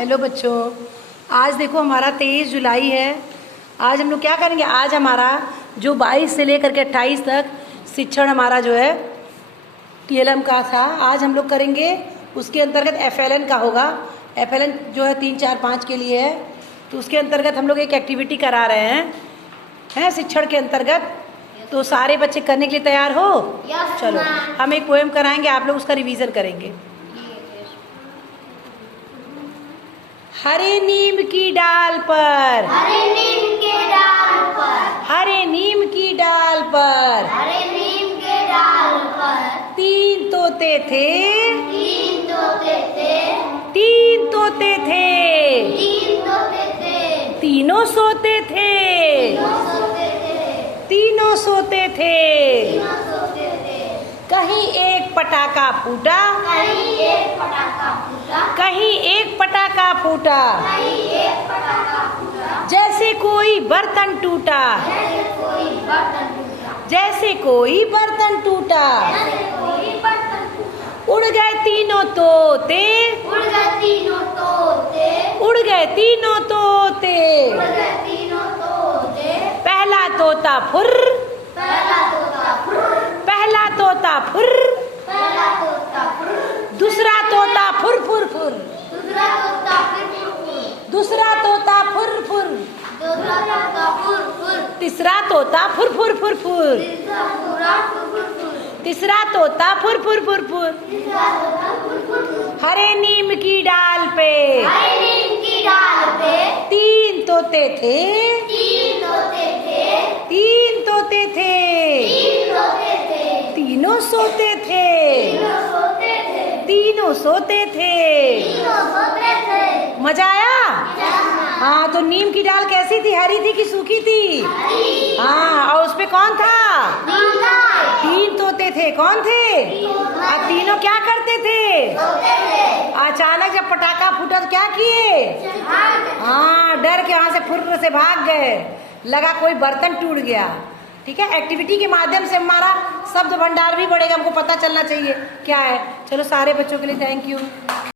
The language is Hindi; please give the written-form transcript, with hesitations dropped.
हेलो बच्चों, आज देखो हमारा 23 जुलाई है। आज हम लोग क्या करेंगे? आज हमारा जो 22 से लेकर के 28 तक शिक्षण हमारा जो है TLM का था, आज हम लोग करेंगे उसके अंतर्गत FLN का होगा। FLN जो है 3, 4, 5 के लिए है, तो उसके अंतर्गत हम लोग एक एक्टिविटी करा रहे हैं शिक्षण के अंतर्गत। तो सारे बच्चे करने के लिए तैयार हो? चलो हम एक पोएम कराएंगे, आप लोग उसका रिवीजन करेंगे। हरे नीम की डाल पर, हरे नीम के डाल पर, हरे नीम की डाल पर, हरे नीम के डाल पर, 3 तोते थे, 3 तोते थे, 3 तोते थे, 3 तोते थे, तीनों सोते थे, 3 सोते थे, तीनों सोते थे। 3 सोते थे। कहीं एक पटाखा फूटा, कहीं एक पटाखा फूटा, कहीं एक पटाखा फूटा, कहीं एक पटाखा फूटा, जैसे कोई बर्तन टूटा, जैसे कोई बर्तन टूटा, जैसे कोई बर्तन टूटा। जैसे कोई बर्तन टूटा। उड़ गए तीनों तोते, उड़ गए तीनों तोते, उड़ गए तीनों तोते। उड़ गए तीनों तोते। पहला तोता फुर, पहला तोता फुर, पहला तोता फुर, पहला तोता फुर, दूसरा तोता फुर फुर फुर, दूसरा तोता फुर फुर, दूसरा तोता फुर फुर, दूसरा तोता फुर फुर, तीसरा तोता फुर फुर फुर फुर, तीसरा तोता फुर फुर फुर, तीसरा तोता फुर फुर फुर फुर। तीसरा तोता फुर फुर फुर। हरे नीम की डाल पे हरे नीम की डाल पे 3 तोते थे, 3 तोते थे, 3 तोते थे, 3 तोते थे, तीनों सोते थे, 3 सोते थे, तीनों सोते थे। 3 सोते थे। मजा आया? हाँ, तो नीम की डाल कैसी थी? हरी थी कि सूखी थी? हाँ, और उसपे कौन था? 3 तोते थे। कौन थे? और तीनों क्या करते थे? अचानक जब पटाखा फूटा तो क्या किए? हाँ, डर के वहां से फुर्र से भाग गए, लगा कोई बर्तन टूट गया। ठीक है, एक्टिविटी के माध्यम से हमारा शब्द भंडार भी बढ़ेगा, हमको पता चलना चाहिए क्या है। चलो सारे बच्चों के लिए थैंक यू।